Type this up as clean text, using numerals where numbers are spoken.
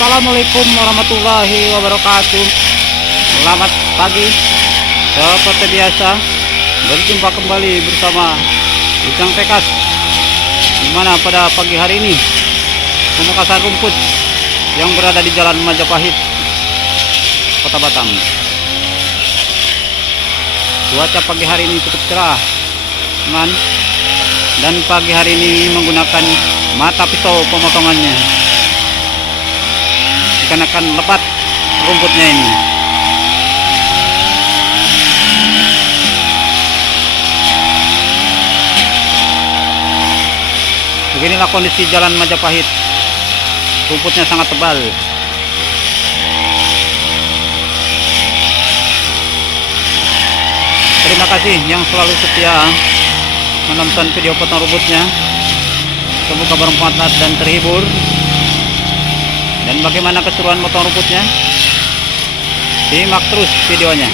Assalamualaikum warahmatullahi wabarakatuh. Selamat pagi. Seperti biasa, berjumpa kembali bersama Ujang Tekas. Dimana pada pagi hari ini pemekasan rumput yang berada di Jalan Majapahit, Kota Batam. Cuaca pagi hari ini cukup cerah, teman. Dan pagi hari ini menggunakan mata pisau pemotongannya, dikarenakan lebat rumputnya ini. Beginilah kondisi Jalan Majapahit, rumputnya sangat tebal. Terima kasih yang selalu setia menonton video potong rumputnya. Semoga bermanfaat dan terhibur. Dan bagaimana keseruan potong rumputnya, simak terus videonya.